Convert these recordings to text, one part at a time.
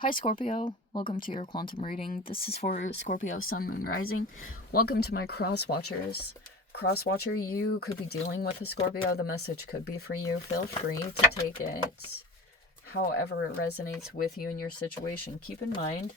Hi Scorpio, welcome to your quantum reading. This is for Scorpio Sun Moon Rising. Welcome to my cross watchers. Cross watcher, you could be dealing with a Scorpio. The message could be for you. Feel free to take it however it resonates with you and your situation. Keep in mind,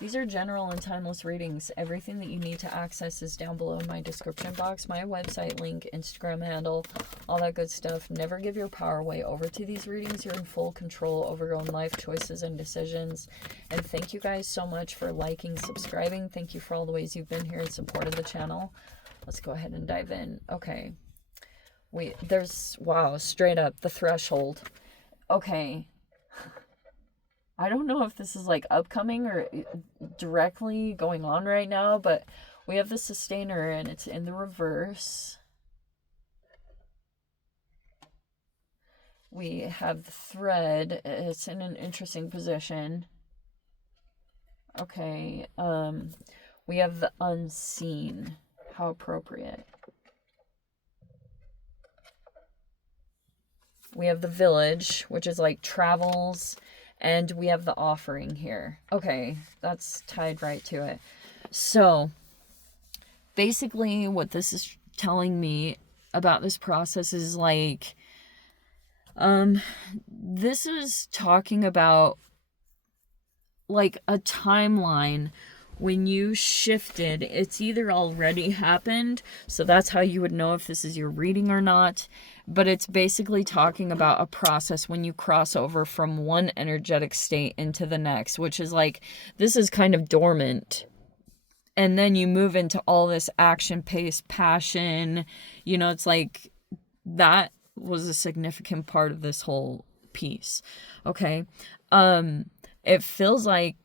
these are general and timeless readings. Everything that you need to access is down below in my description box. My website link, Instagram handle, all that good stuff. Never give your power away over to these readings. You're in full control over your own life choices and decisions. And thank you guys so much for liking, subscribing. Thank you for all the ways you've been here and supported the channel. Let's go ahead and dive in. Okay. Wow, straight up, the threshold. Okay. I don't know if this is like upcoming or directly going on right now, but we have the sustainer and it's in the reverse. We have the thread. It's in an interesting position. Okay. We have the unseen. How appropriate. We have the village, which is like travels. And we have the offering here. Okay, that's tied right to it. So, basically what this is telling me about this process is like, this is talking about like a timeline. When you shifted, it's either already happened, so that's how you would know if this is your reading or not, but it's basically talking about a process when you cross over from one energetic state into the next, which is like, this is kind of dormant, and then you move into all this action pace, passion, it's like, that was a significant part of this whole piece, okay? It feels like,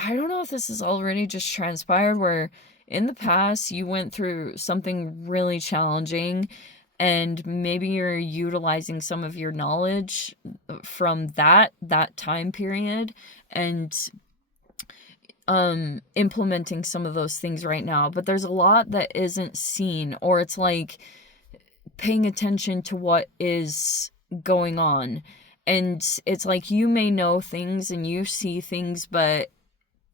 I don't know if this is already just transpired, where in the past you went through something really challenging and maybe you're utilizing some of your knowledge from that time period and implementing some of those things right now. But there's a lot that isn't seen, or it's like paying attention to what is going on. And it's like you may know things and you see things, but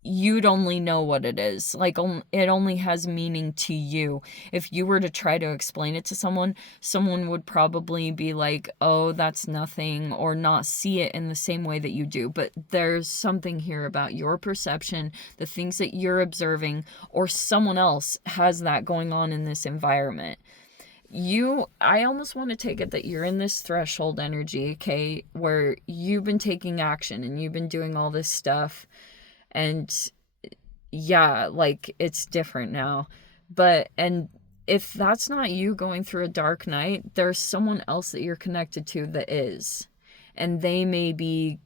you'd only know what it is. Like, it only has meaning to you. If you were to try to explain it to someone would probably be like, oh, that's nothing, or not see it in the same way that you do. But there's something here about your perception, the things that you're observing, or someone else has that going on in this environment. I almost want to take it that you're in this threshold energy, okay, where you've been taking action and you've been doing all this stuff. And yeah, like, it's different now. And if that's not you going through a dark night, there's someone else that you're connected to that is. And they may be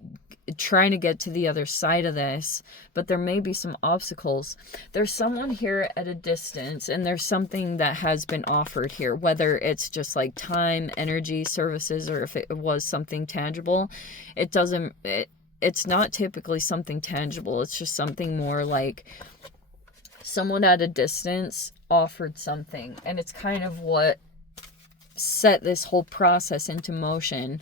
trying to get to the other side of this, but there may be some obstacles. There's someone here at a distance, and there's something that has been offered here, whether it's just like time, energy, services, or if it was something tangible. It's not typically something tangible. It's just something more like someone at a distance offered something. And it's kind of what set this whole process into motion.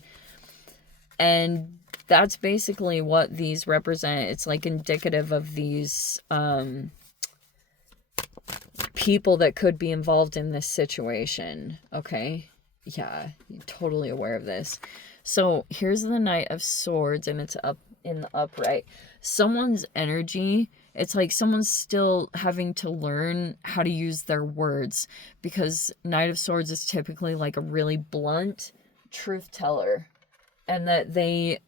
And that's basically what these represent. It's like indicative of these people that could be involved in this situation. Okay? Yeah, you're totally aware of this. So here's the Knight of Swords, and it's up in the upright. Someone's energy, it's like someone's still having to learn how to use their words, because Knight of Swords is typically like a really blunt truth teller, and that they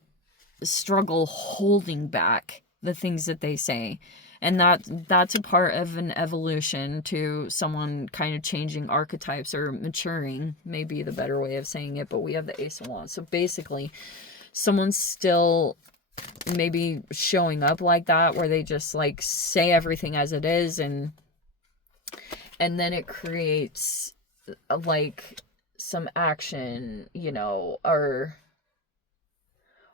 struggle holding back the things that they say. And that's a part of an evolution to someone kind of changing archetypes or maturing, may be the better way of saying it. But we have the Ace of Wands. So basically, someone's still maybe showing up like that, where they just like say everything as it is, and then it creates like some action,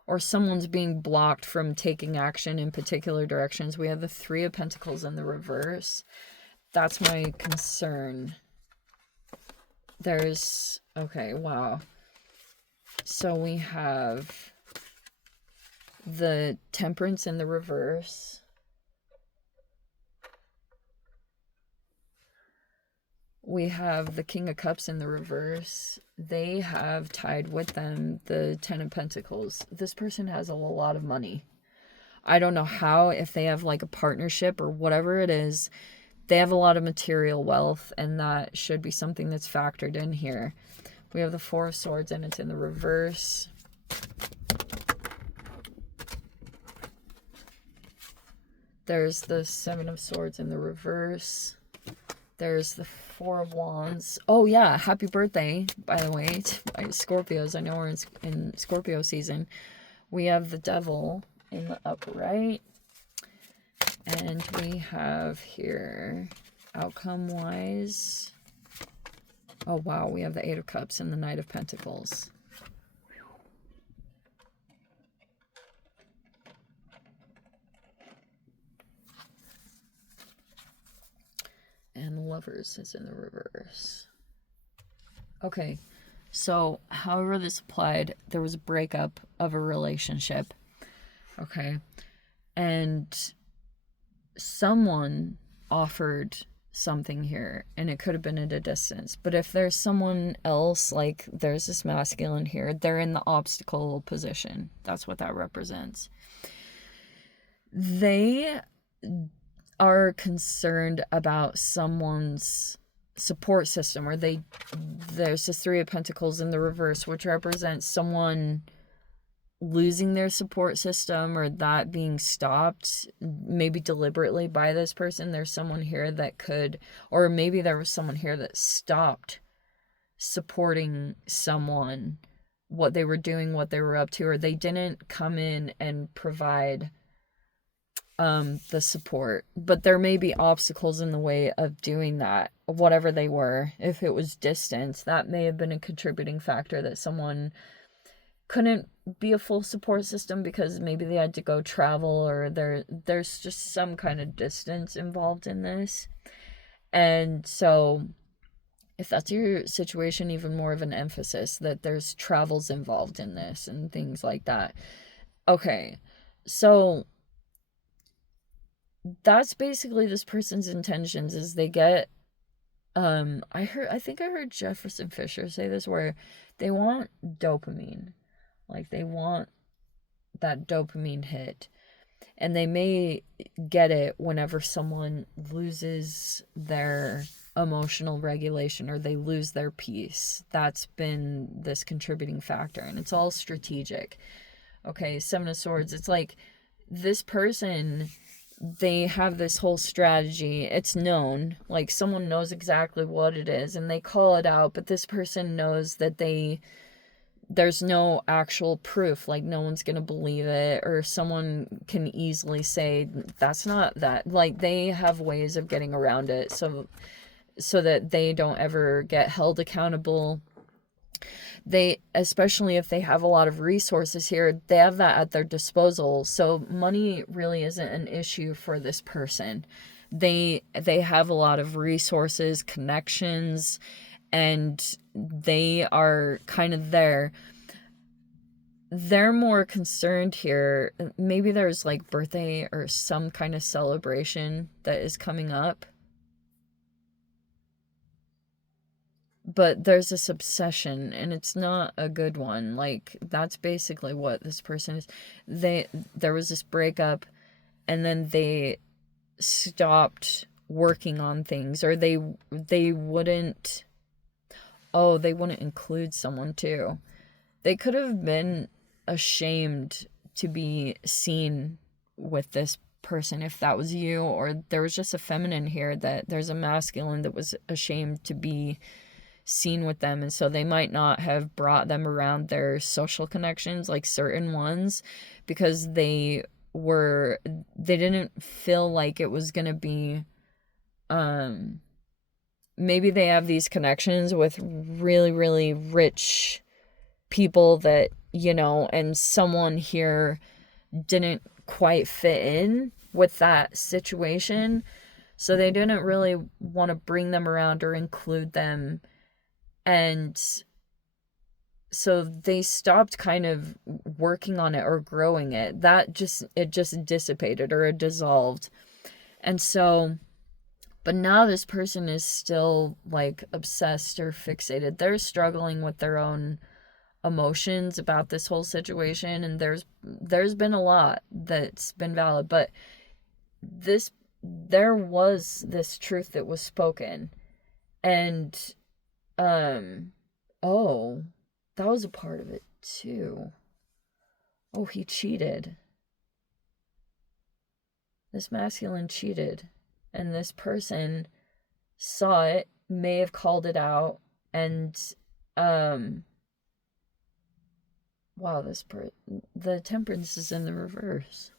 or someone's being blocked from taking action in particular directions. We have the Three of Pentacles in the reverse. That's my concern. Okay, wow. So we have the Temperance in the reverse. We have the King of Cups in the reverse. They have tied with them the Ten of Pentacles. This person has a lot of money. I don't know how, if they have like a partnership or whatever it is. They have a lot of material wealth, and that should be something that's factored in here. We have the Four of Swords, and it's in the reverse. There's the Seven of Swords in the reverse. There's the Four of Wands. Oh yeah, happy birthday, by the way, to my Scorpios. I know we're in Scorpio season. We have the Devil in the upright. And we have here, outcome-wise. Oh wow, we have the Eight of Cups and the Knight of Pentacles. And the Lovers is in the reverse. Okay, so however this applied, there was a breakup of a relationship. Okay, and someone offered something here, and it could have been at a distance. But if there's someone else, like there's this masculine here, they're in the obstacle position. That's what that represents. They are concerned about someone's support system, or there's this Three of Pentacles in the reverse, which represents someone losing their support system, or that being stopped, maybe deliberately by this person. There's someone here that could, or maybe there was someone here that stopped supporting someone, what they were doing, what they were up to, or they didn't come in and provide the support. But there may be obstacles in the way of doing that, whatever they were. If it was distance, that may have been a contributing factor, that someone couldn't be a full support system because maybe they had to go travel, or there's just some kind of distance involved in this. And so if that's your situation, even more of an emphasis that there's travels involved in this and things like that. Okay, so that's basically this person's intentions, is they get I think I heard Jefferson Fisher say this, where they want dopamine. Like, they want that dopamine hit. And they may get it whenever someone loses their emotional regulation, or they lose their peace. That's been this contributing factor. And it's all strategic. Okay, Seven of Swords. It's like this person, they have this whole strategy. It's known. Like, someone knows exactly what it is, and they call it out. But this person knows that there's no actual proof, like no one's gonna believe it, or someone can easily say that's not that. Like, they have ways of getting around it so that they don't ever get held accountable. They, especially if they have a lot of resources here, they have that at their disposal. So money really isn't an issue for this person. They have a lot of resources, connections, and they are kind of there. They're more concerned here. Maybe there's like birthday or some kind of celebration that is coming up. But there's this obsession, and it's not a good one. Like, that's basically what this person is. There was this breakup, and then they stopped working on things, or they wouldn't include someone too. They could have been ashamed to be seen with this person if that was you, or there was just a feminine here, that there's a masculine that was ashamed to be seen with them, and so they might not have brought them around their social connections, like certain ones, because they didn't feel like it was gonna be maybe they have these connections with really, really rich people that, and someone here didn't quite fit in with that situation, so they didn't really want to bring them around or include them. And so they stopped kind of working on it or growing it. It just dissipated or it dissolved. And so, but now this person is still like obsessed or fixated. They're struggling with their own emotions about this whole situation, and there's been a lot that's been valid, but there was this truth that was spoken. And oh, that was a part of it too. Oh, he cheated. This masculine cheated, and this person saw it, may have called it out, and wow, the temperance is in the reverse.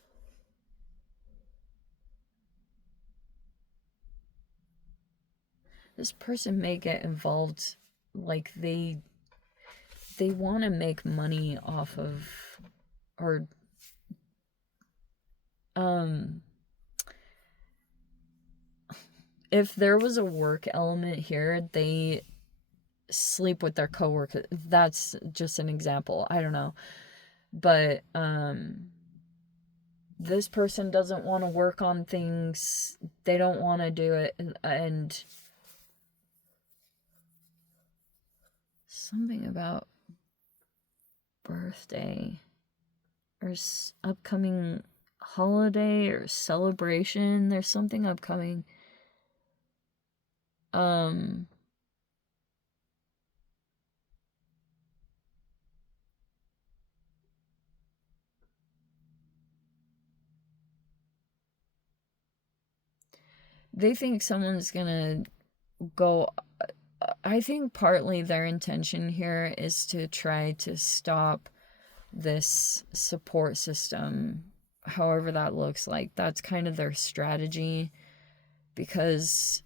This person may get involved, like they want to make money off of, or if there was a work element here, they sleep with their coworker. That's just an example. I don't know. But this person doesn't want to work on things. They don't want to do it, and something about birthday or upcoming holiday or celebration. There's something upcoming. They think someone's gonna go. I think partly their intention here is to try to stop this support system, however that looks like. That's kind of their strategy, because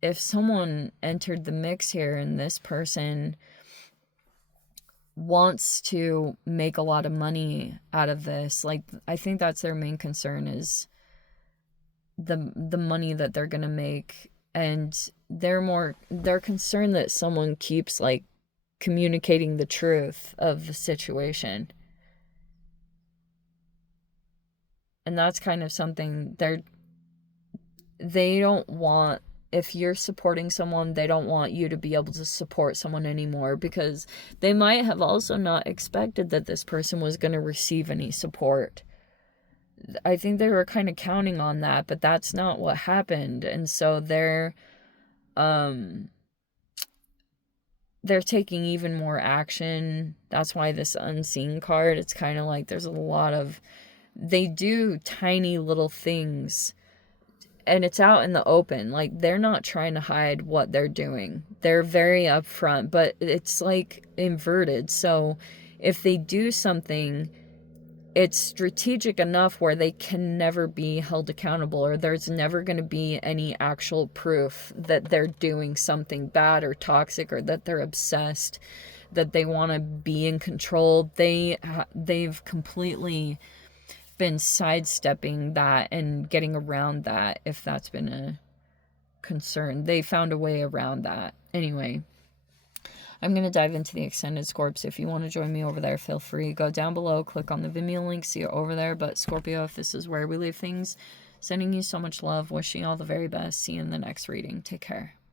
if someone entered the mix here and this person wants to make a lot of money out of this, like, I think that's their main concern, is the money that they're gonna make. And they're concerned that someone keeps like communicating the truth of the situation. And that's kind of something they don't want. If you're supporting someone, they don't want you to be able to support someone anymore, because they might have also not expected that this person was going to receive any support. I think they were kind of counting on that, but that's not what happened. And so they're taking even more action. That's why this unseen card, it's kind of like there's a lot of, they do tiny little things, and it's out in the open. Like, they're not trying to hide what they're doing. They're very upfront, but it's like inverted. So if they do something, it's strategic enough where they can never be held accountable, or there's never going to be any actual proof that they're doing something bad or toxic, or that they're obsessed, that they want to be in control. They've completely been sidestepping that and getting around that. If that's been a concern, they found a way around that. Anyway, I'm going to dive into the extended Scorps. If you want to join me over there, feel free. Go down below, click on the Vimeo link, see it over there. But Scorpio, if this is where we leave things, sending you so much love, wishing you all the very best. See you in the next reading. Take care.